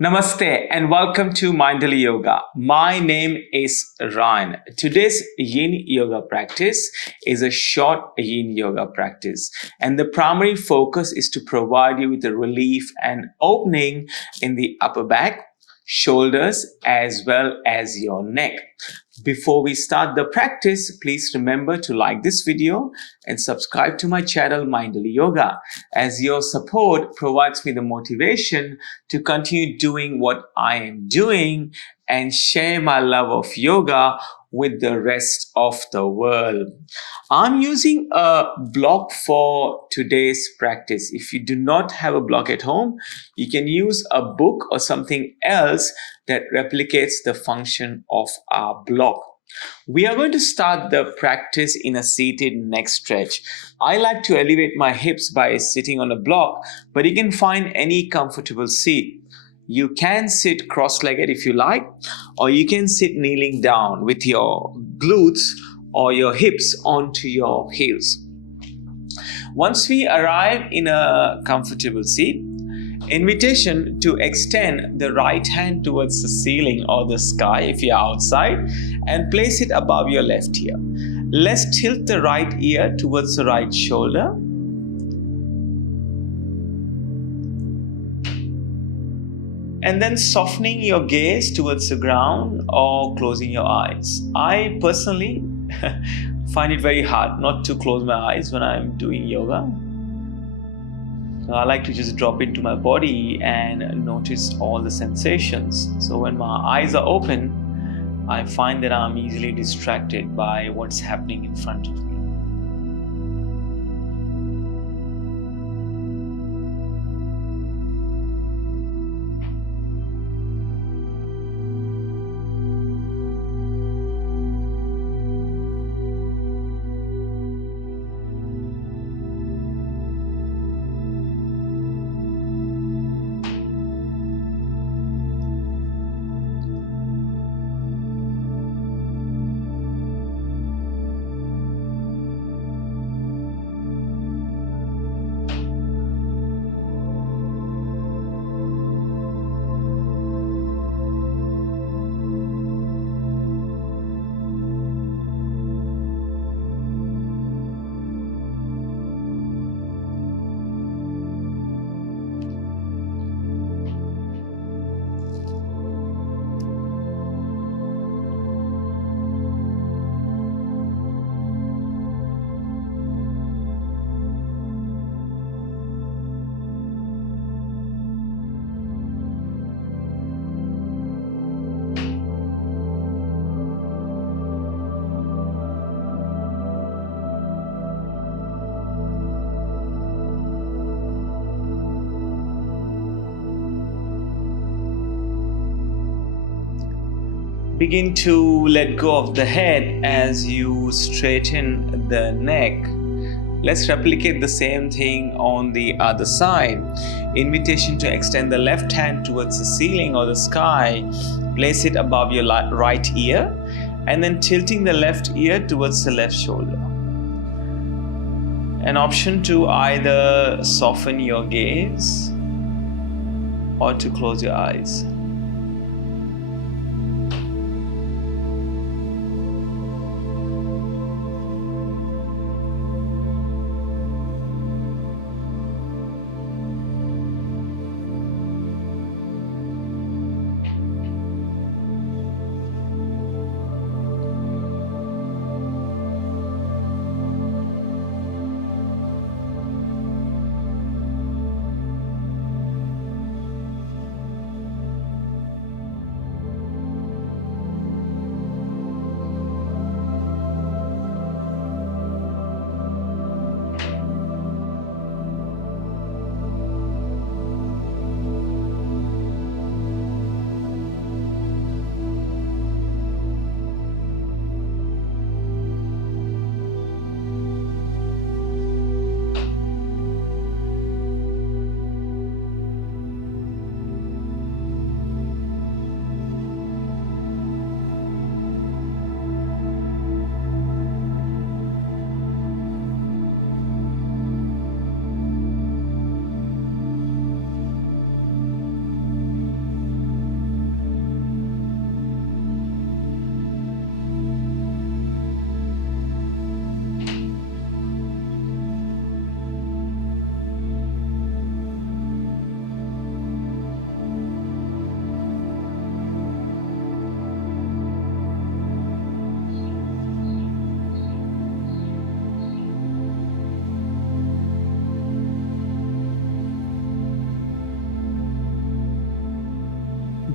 Namaste and welcome to Mindful Yoga. My name is Ryan. Today's Yin Yoga practice is a short Yin Yoga practice, and the primary focus is to provide you with a relief and opening in the upper back, shoulders, as well as your neck. Before we start the practice, please remember to like this video and subscribe to my channel Mindful Yoga, as your support provides me the motivation to continue doing what I am doing and share my love of yoga with the rest of the world. I'm using a block for today's practice. If you do not have a block at home, you can use a book or something else that replicates the function of our block. We are going to start the practice in a seated neck stretch. I like to elevate my hips by sitting on a block, but you can find any comfortable seat. You can sit cross-legged if you like, or you can sit kneeling down with your glutes or your hips onto your heels. Once we arrive in a comfortable seat, invitation to extend the right hand towards the ceiling or the sky if you're outside and place it above your left ear. Let's tilt the right ear towards the right shoulder. And then softening your gaze towards the ground or closing your eyes. I personally find it very hard not to close my eyes when I'm doing yoga. I like to just drop into my body and notice all the sensations. So when my eyes are open, I find that I'm easily distracted by what's happening in front of me. Begin to let go of the head as you straighten the neck. Let's replicate the same thing on the other side. Invitation to extend the left hand towards the ceiling or the sky. Place it above your right ear and then tilting the left ear towards the left shoulder. An option to either soften your gaze or to close your eyes.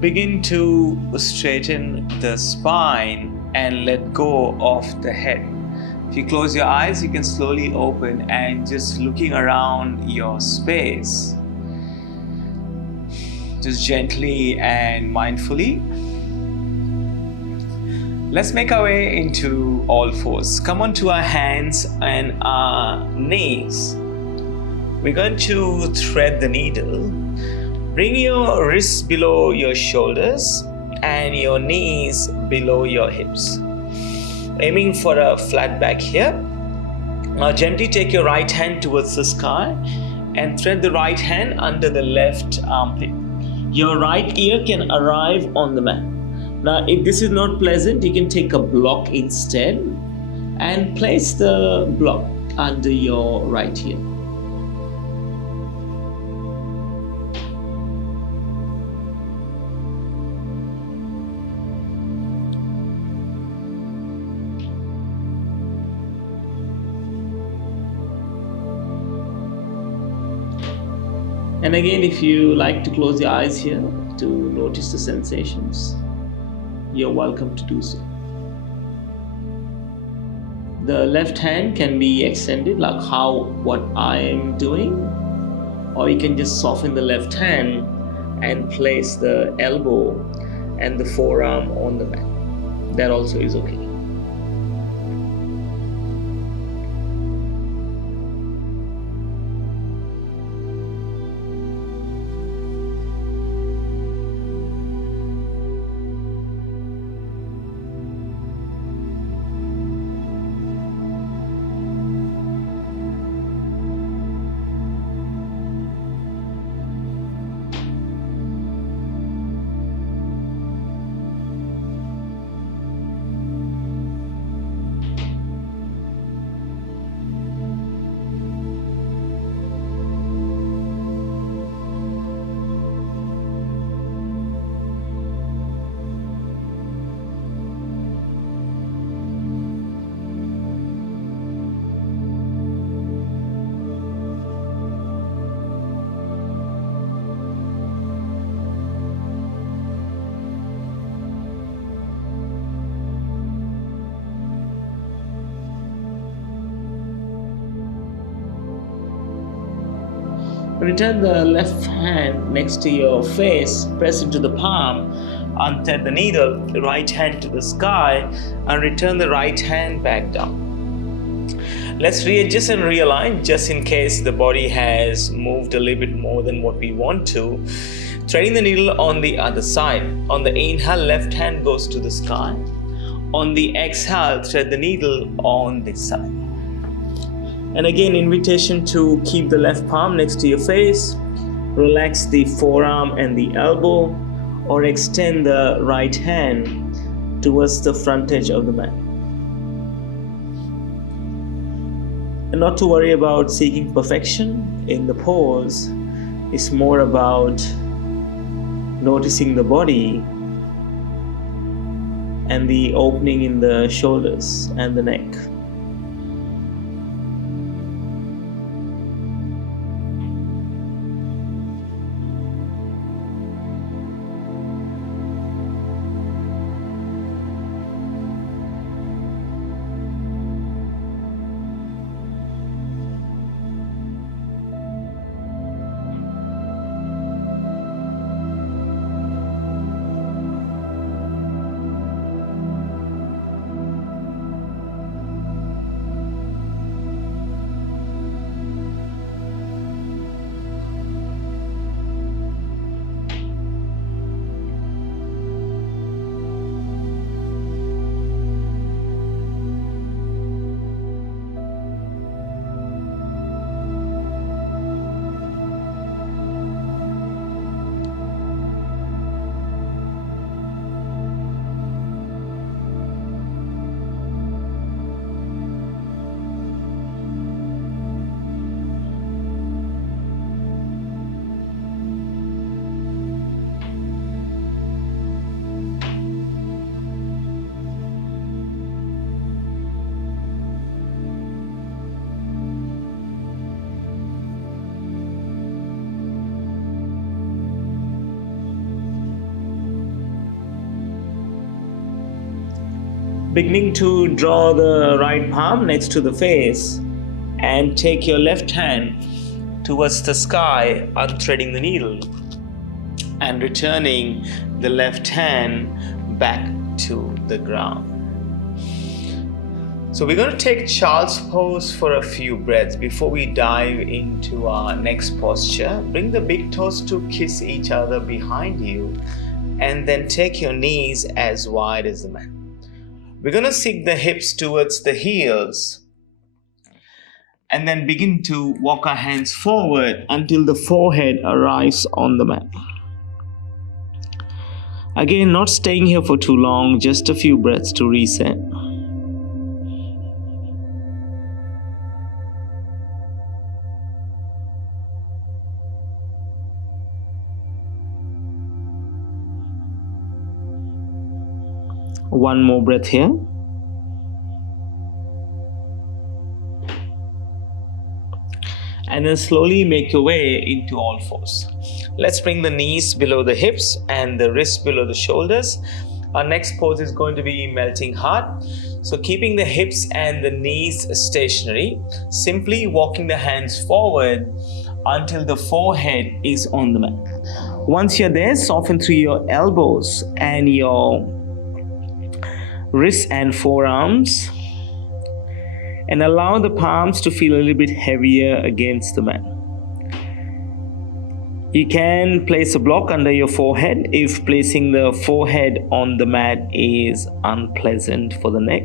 Begin to straighten the spine and let go of the head. If you close your eyes, you can slowly open and just looking around your space, just gently and mindfully. Let's make our way into all fours. Come onto our hands and our knees. We're going to thread the needle. Bring your wrists below your shoulders and your knees below your hips. Aiming for a flat back here. Now gently take your right hand towards the sky and thread the right hand under the left armpit. Your right ear can arrive on the mat. Now if this is not pleasant, you can take a block instead and place the block under your right ear. And again, if you like to close your eyes here to notice the sensations, you're welcome to do so. The left hand can be extended like what I am doing, or you can just soften the left hand and place the elbow and the forearm on the mat. That also is okay. Return the left hand next to your face, press into the palm, unthread the needle, right hand to the sky, and return the right hand back down. Let's readjust and realign just in case the body has moved a little bit more than what we want to. Threading the needle on the other side. On the inhale, left hand goes to the sky. On the exhale, thread the needle on this side. And again, invitation to keep the left palm next to your face. Relax the forearm and the elbow, or extend the right hand towards the front edge of the mat. And not to worry about seeking perfection in the pose. It's more about noticing the body and the opening in the shoulders and the neck. Beginning to draw the right palm next to the face and take your left hand towards the sky, unthreading the needle and returning the left hand back to the ground. So we're going to take child's pose for a few breaths before we dive into our next posture. Bring the big toes to kiss each other behind you, and then take your knees as wide as the mat. We're going to sink the hips towards the heels and then begin to walk our hands forward until the forehead arrives on the mat. Again, not staying here for too long, just a few breaths to reset. One more breath here. And then slowly make your way into all fours. Let's bring the knees below the hips and the wrists below the shoulders. Our next pose is going to be melting heart. So keeping the hips and the knees stationary, simply walking the hands forward until the forehead is on the mat. Once you're there, soften through your elbows and your wrists and forearms, and allow the palms to feel a little bit heavier against the mat. You can place a block under your forehead if placing the forehead on the mat is unpleasant for the neck.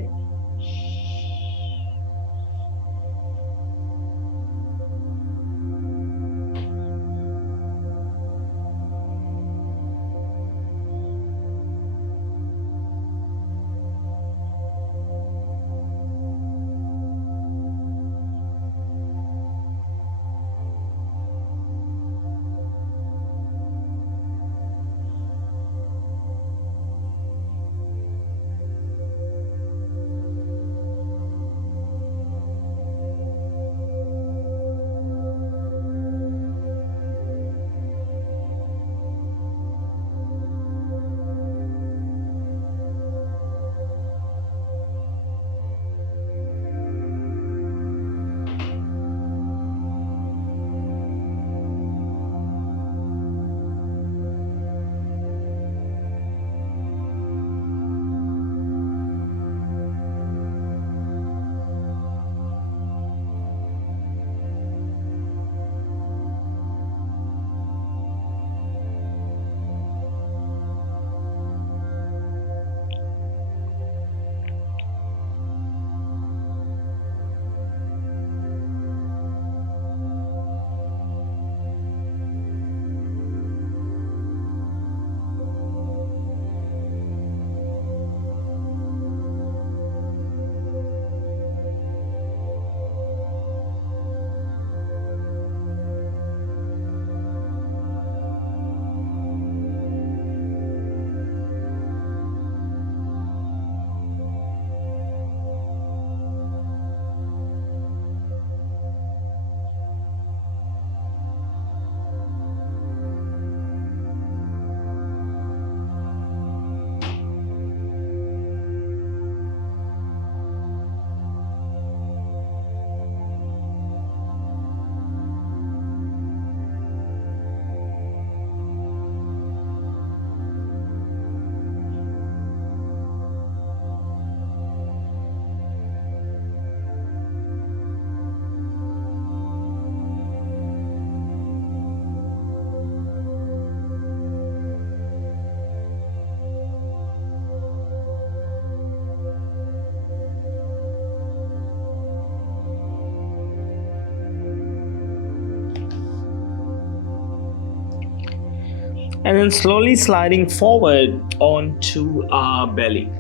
And then slowly sliding forward onto our belly,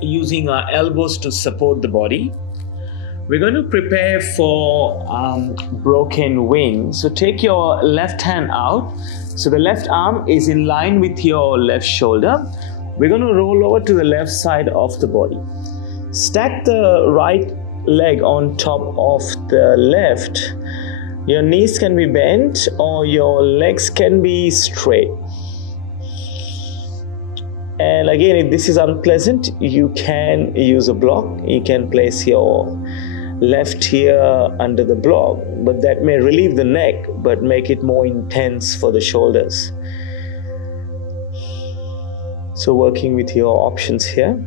using our elbows to support the body. We're going to prepare for broken wing. So take your left hand out. So the left arm is in line with your left shoulder. We're going to roll over to the left side of the body. Stack the right leg on top of the left. Your knees can be bent or your legs can be straight. And again, if this is unpleasant, you can use a block. You can place your left ear under the block, but that may relieve the neck but make it more intense for the shoulders. So working with your options here.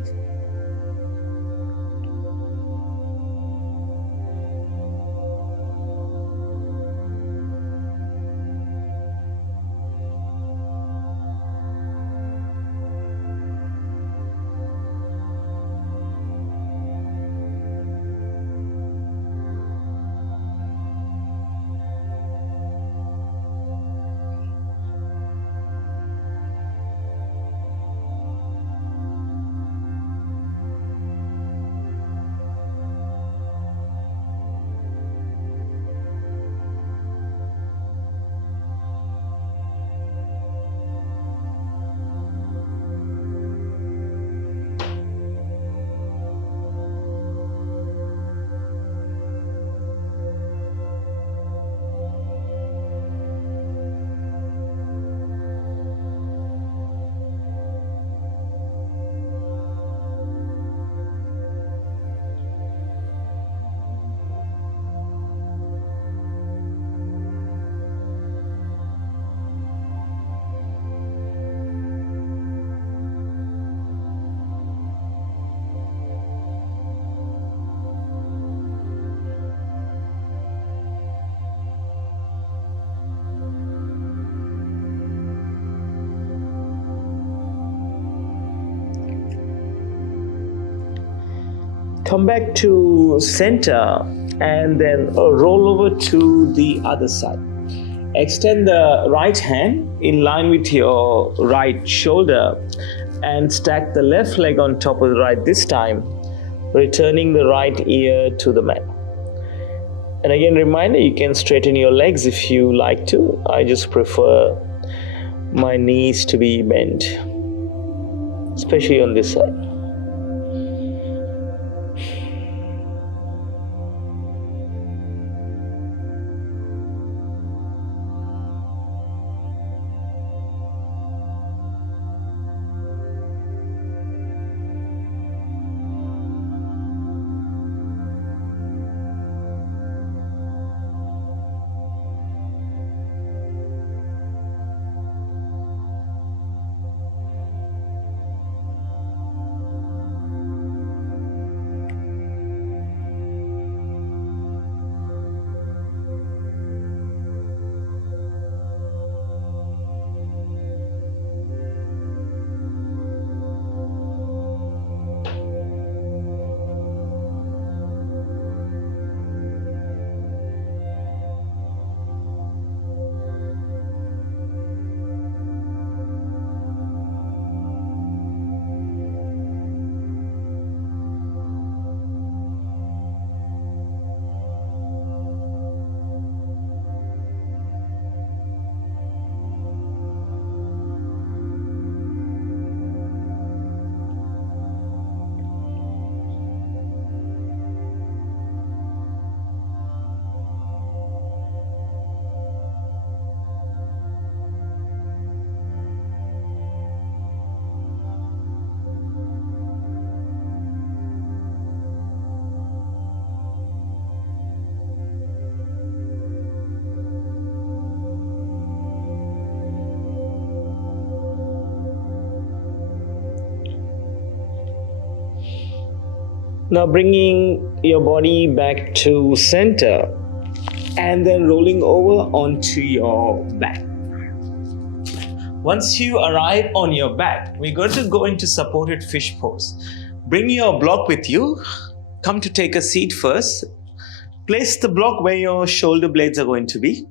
Come back to center and then roll over to the other side. Extend the right hand in line with your right shoulder and stack the left leg on top of the right this time, returning the right ear to the mat. And again, reminder, you can straighten your legs if you like to. I just prefer my knees to be bent, especially on this side. Now bringing your body back to center and then rolling over onto your back. Once you arrive on your back, we're going to go into supported fish pose. Bring your block with you. Come to take a seat first. Place the block where your shoulder blades are going to be,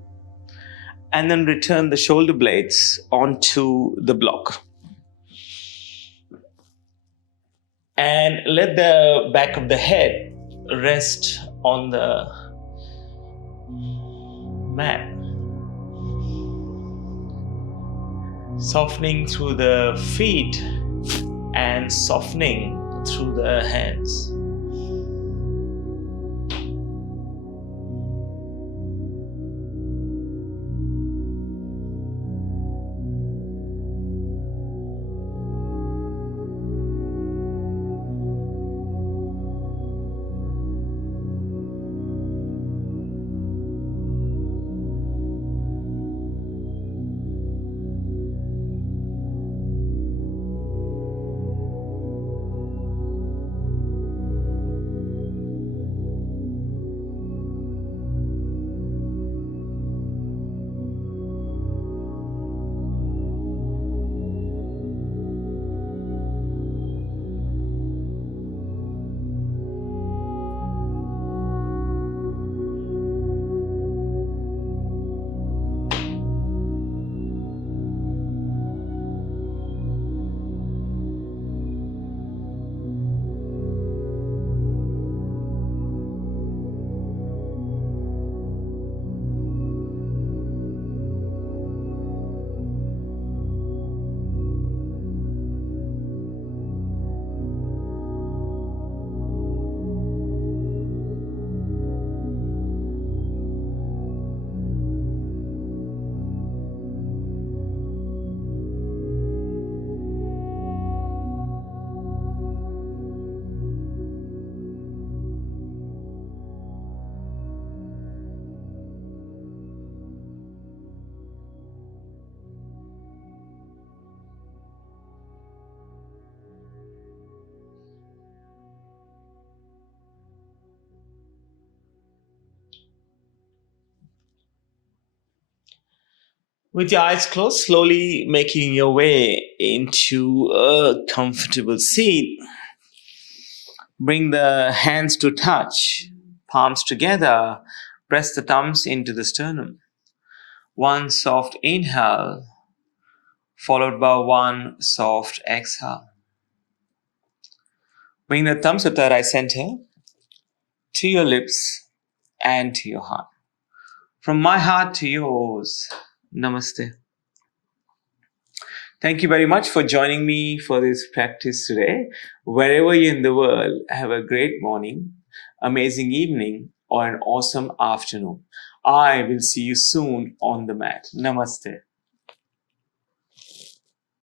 and then return the shoulder blades onto the block. And let the back of the head rest on the mat. Softening through the feet and softening through the hands. With your eyes closed, slowly making your way into a comfortable seat. Bring the hands to touch, palms together. Press the thumbs into the sternum. One soft inhale, followed by one soft exhale. Bring the thumbs at the right center to your lips and to your heart. From my heart to yours, Namaste. Thank you very much for joining me for this practice today. Wherever you're in the world, have a great morning, amazing evening, or an awesome afternoon. I will see you soon on the mat. Namaste.